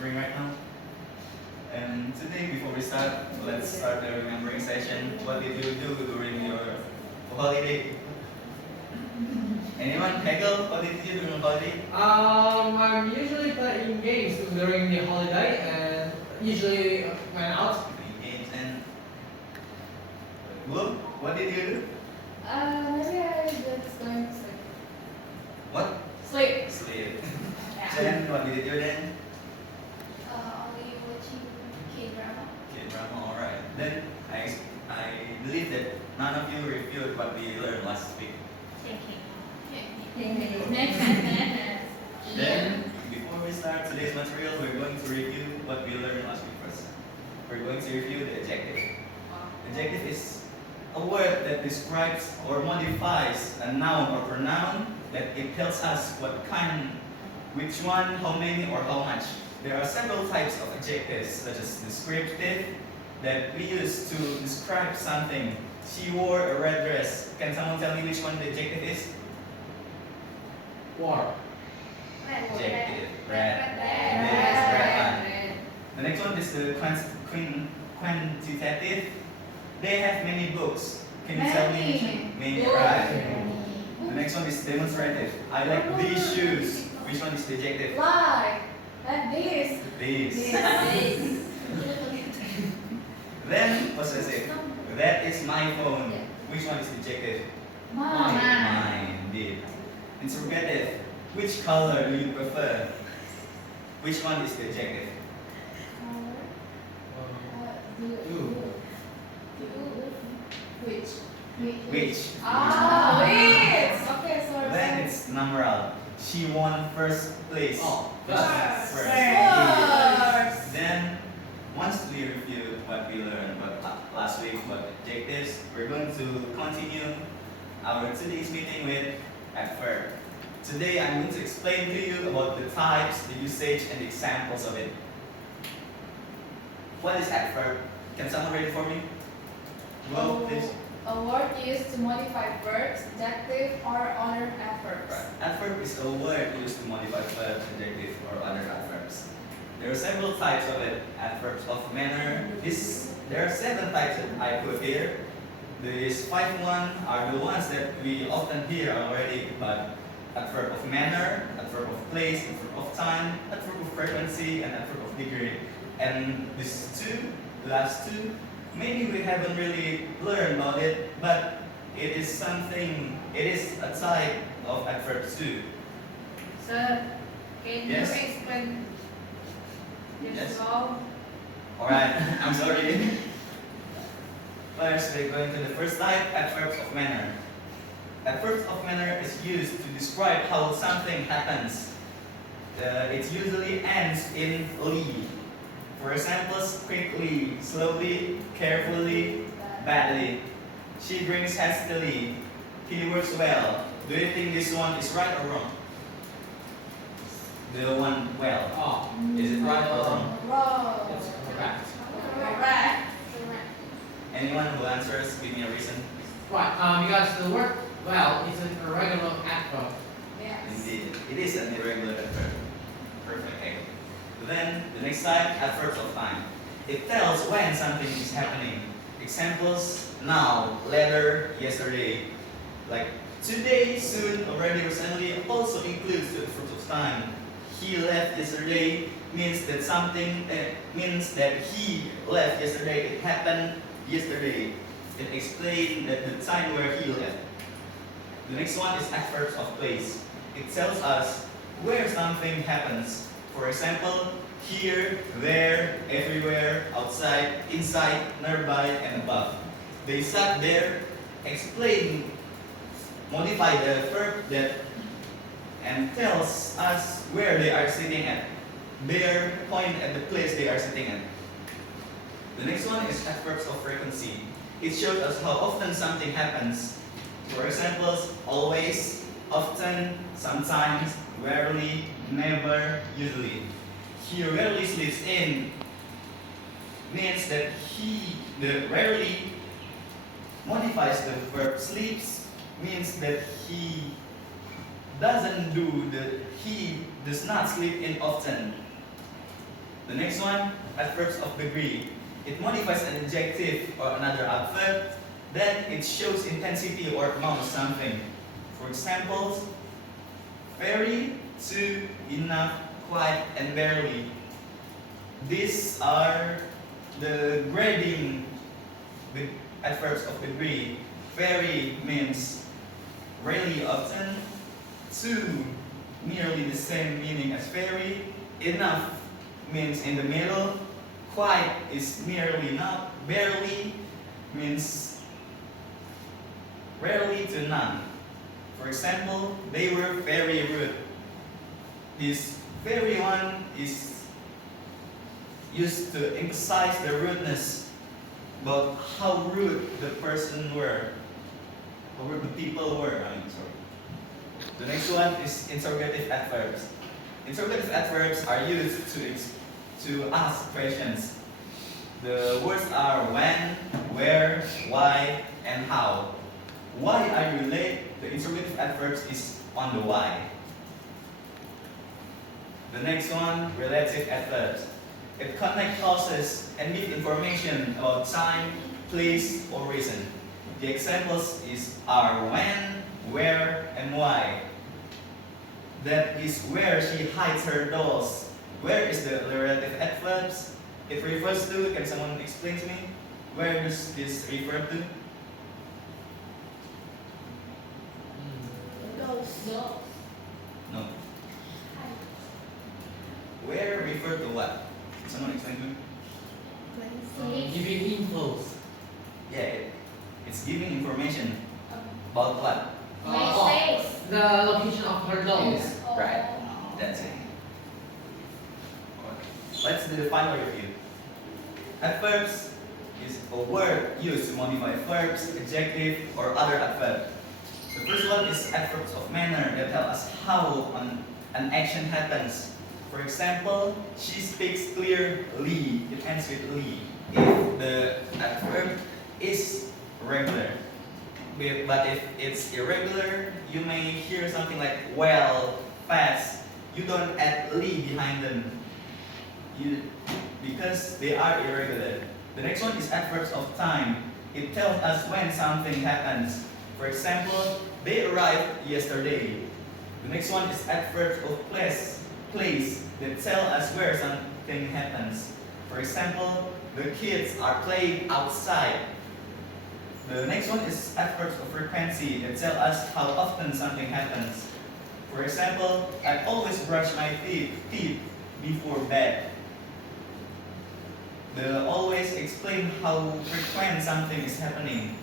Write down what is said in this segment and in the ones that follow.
entering right now. And today, before we start, let's start the remembering session. What did you do during your holiday? Anyone? Hegel, what did you do during holiday? I'm usually playing games during the holiday and usually went out. Playing games and Bloom, what did you do? Maybe I just going to sleep. What? Sleep. Sleep. Yeah. Then what did you do then? Only watching K-drama. K-drama, alright. Then I believe that none of you reviewed what we learned last week. Then, before we start today's material, we're going to review what we learned last week first. We're going to review the adjective. Adjective is a word that describes or modifies a noun or pronoun that it tells us what kind, which one, how many, or how much. There are several types of adjectives, such as descriptive, that we use to describe something. She wore a red dress. Can someone tell me which one the adjective is? War. Adjective. Red. Red. The next one is the quantitative. They have many books. Can you tell me? Many. Right. The next one is demonstrative. I like these shoes. Which one is the adjective? Like this. This. Then, what's I say? That is my phone. Which one is the adjective? Mine. Indeed. Interrogative. Which color do you prefer? Which one is the adjective? Which? Which? Ah, which? Okay, sorry. Then it's numeral. She won first place. Oh, First. First. Then, once we review what we learned last week about adjectives, we're going to continue our today's meeting with adverb. Today I'm going to explain to you about the types, the usage, and the examples of it. What is adverb? Can someone read it for me? Well, please. A word used to modify verbs, adjective, or other adverbs. Right. Adverb is a word used to modify verbs, adjective, or other adverbs. There are several types of it. Adverbs of manner. There are 7 types that I put here. These 5 are the ones that we often hear already, but adverb of manner, adverb of place, adverb of time, adverb of frequency, and adverb of degree. And these last two, maybe we haven't really learned about it, but it is a type of adverb too. Sir, can Yes. you explain this Yes. all? Alright, I'm sorry. First, we're going to the first type, adverbs of manner. Adverbs of manner is used to describe how something happens. It usually ends in "ly". For example, quickly, slowly, carefully, badly. She drinks hastily. He works well. Do you think this one is right or wrong? The one well. Oh, Is it right or wrong? Wrong. it's correct. Correct. Anyone who answers, give me a reason. Right, because the word well is an irregular adverb. Yes. Indeed, it is an irregular adverb. Perfect. Okay. Then the next type, adverbs of time. It tells when something is happening. Examples: now, later, yesterday. Like today, soon, already, recently also includes the adverbs of time. He left yesterday means that he left yesterday. It happened yesterday. It explains that the time where he left. The next one is adverbs of place. It tells us where something happens. For example, here, there, everywhere, outside, inside, nearby, and above. They sat there, explain, modify the verb that, and tells us where they are sitting at. Their point at the place they are sitting at. The next one is adverbs of frequency. It shows us how often something happens. For examples, always, often, sometimes, rarely, never, usually. He rarely sleeps in means that the rarely modifies the verb sleeps means that he does not sleep in often. The next one, adverbs of degree. It modifies an adjective or another adverb, then it shows intensity or amount of something. For example, very, to, enough, quite, and barely. These are the grading the adverbs of degree. Very means rarely, often. To, nearly the same meaning as very. Enough means in the middle. Quite is nearly not. Barely means rarely to none. For example, they were very rude. This very one is used to emphasize the rudeness, about how rude the person were, how rude the people were. The next one is interrogative adverbs. Interrogative adverbs are used to ask questions. The words are when, where, why, and how. Why are you late? The interrogative adverbs is on the why. The next one, relative adverbs. It connects causes and gives information about time, place, or reason. The examples are when, where, and why. That is where she hides her dolls. Where is the relative adverbs? It refers to, can someone explain to me? Where does this refer to? No. Where refer to what? Someone explain to me? Giving infos. Yeah, it's giving information about what? The location of her dolls. Right. That's it. Let's do the final review. Adverbs is a word used to modify verbs, adjective, or other adverb. The first one is adverbs of manner that tell us how an action happens. For example, she speaks clearly. It ends with li. If the adverb is regular. But if it's irregular, you may hear something like well, fast. You don't add li behind them because they are irregular. The next one is adverbs of time. It tells us when something happens. For example, they arrived yesterday. The next one is adverbs of place that tell us where something happens. For example, the kids are playing outside. The next one is adverbs of frequency that tell us how often something happens. For example, I always brush my teeth before bed. The always explain how frequent something is happening.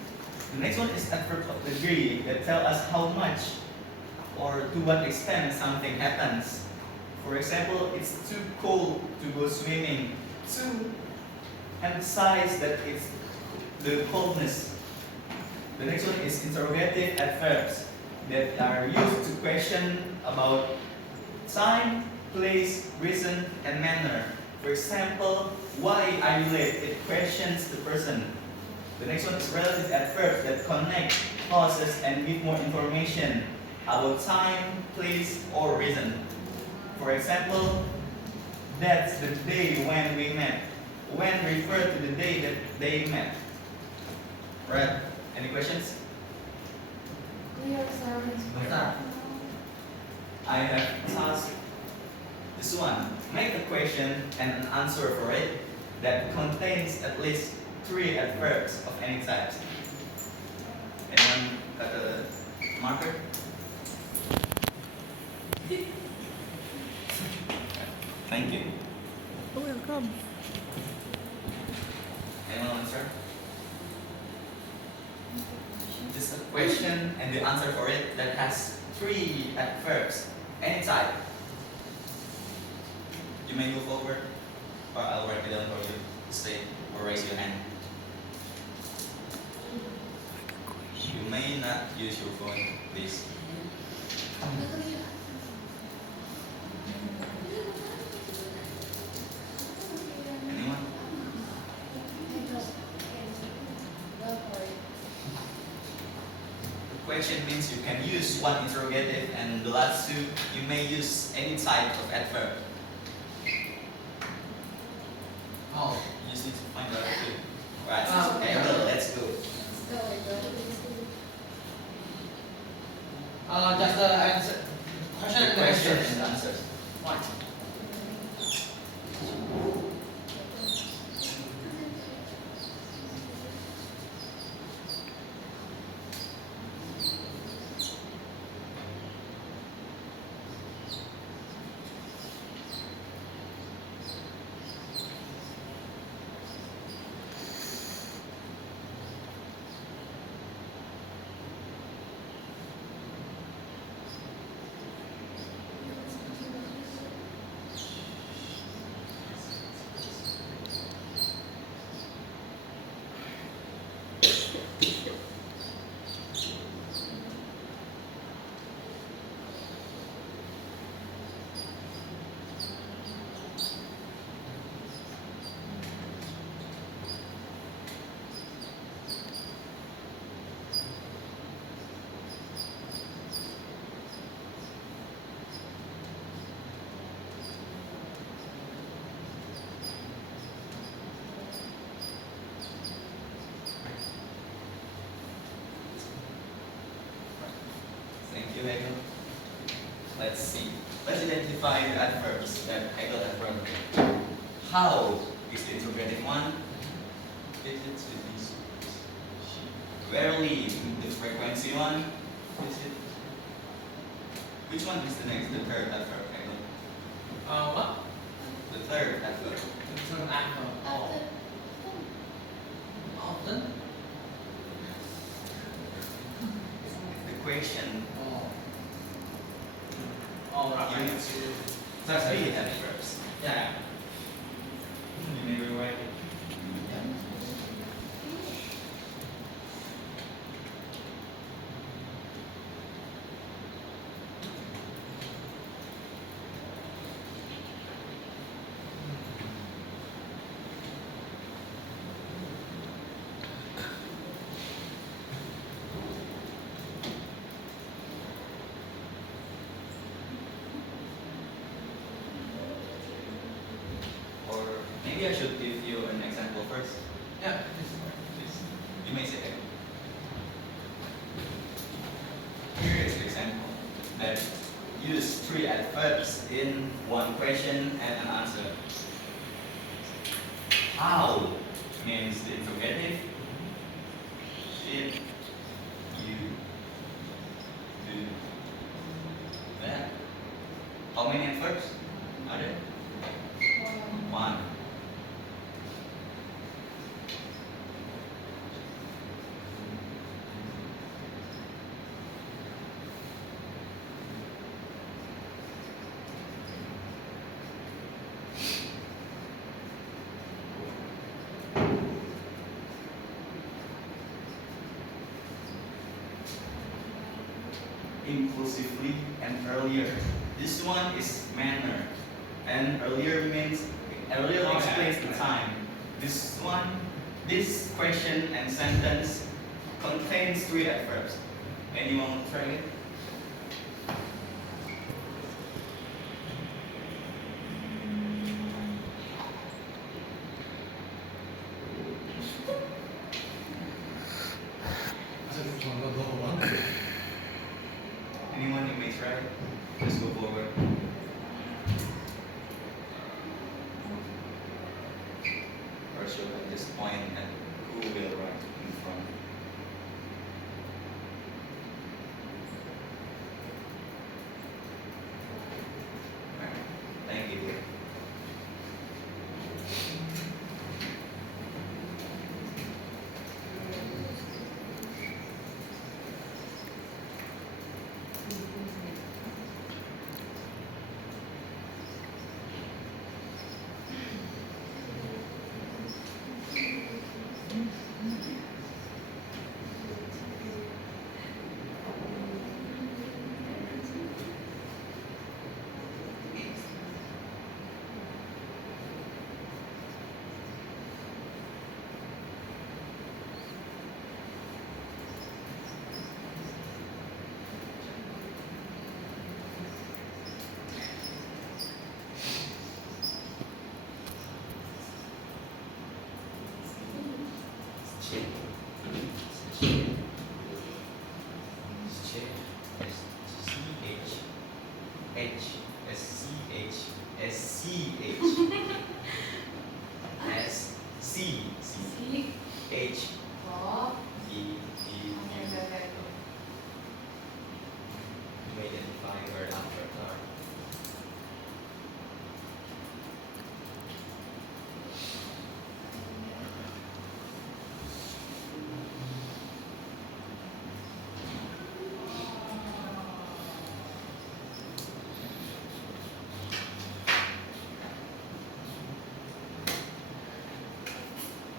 The next one is adverb of degree that tell us how much or to what extent something happens. For example, it's too cold to go swimming. To emphasize that it's the coldness. The next one is interrogative adverbs that are used to question about time, place, reason, and manner. For example, why are you late? It questions the person. The next one is relative adverbs that connect causes and give more information about time, place, or reason. For example, that's the day when we met. When refer to the day that they met. Right? Any questions? I have tasked this one. Make a question and an answer for it that contains at least 3 adverbs of any type. Anyone got a marker? Thank you. Welcome. Anyone answer? Just a question and the answer for it that has 3 adverbs, any type. You may move forward, or I'll write it down for you. Say or raise your hand. You may not use your phone, please. Anyone? The question means you can use one interrogative and the last 2 you may use any type of adverb. How is the interrogative one? Rarely, the frequency one. Which one is the next? The third adverb. What? The third adverb. It's an adverb. Often. Often? The question. Right. Unit two. That's three adverbs. Yeah. You may rewrite it. Or maybe I should give you an example first. Yeah. Please. You may say it. Here is the example that use three adverbs in one question and an answer. How means the interrogative. Did you do that? How many adverbs are there? One. Inclusively and earlier. This one is manner, and earlier means earlier Oh, yeah. explains the time. This one, this question and sentence contains three adverbs. Anyone want to try it? Anyone you may try? Just go forward. Or should I just point at who will write in front? Alright, thank you. Oh. Identify where adverbs are.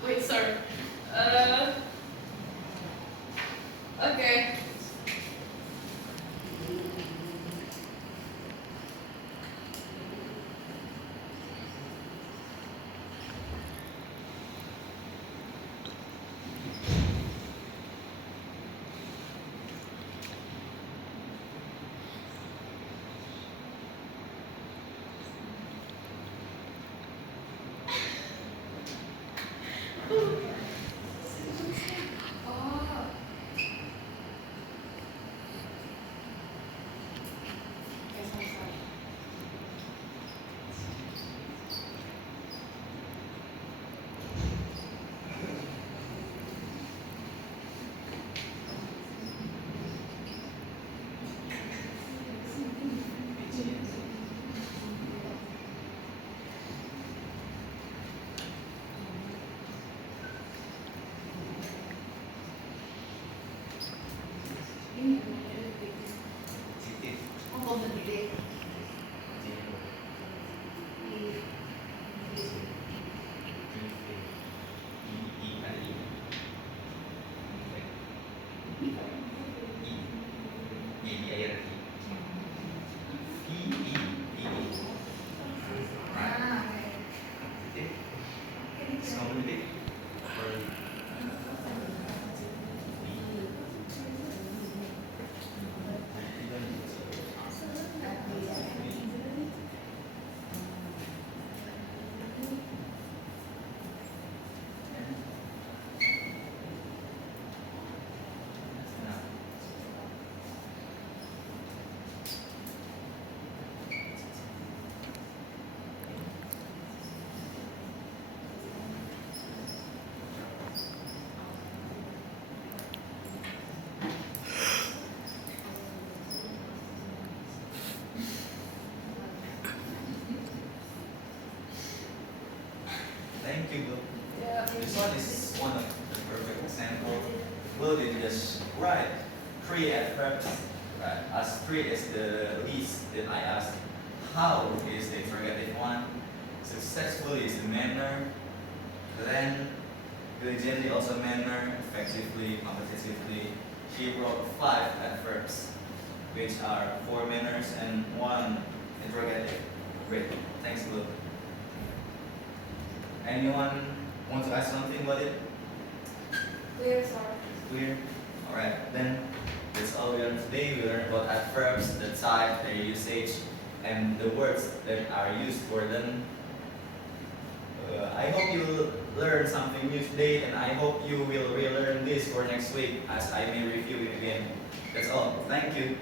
Wait, sorry. Okay. menit. Thank you, Will. Yeah. This one is one of the perfect example. Will did just write 3 adverbs. Right. As 3 is the least that I asked. How is the interrogative one? Successfully is the manner. Then diligently also manner. Effectively, competitively. She wrote 5 adverbs, which are 4 manners and 1 interrogative. Great. Thanks, Will. Anyone want to ask something about it? Clear, sir. Clear? Alright, then that's all we learned today. We learned about adverbs, the type, their usage, and the words that are used for them. I hope you learned something new today, and I hope you will relearn this for next week as I may review it again. That's all. Thank you.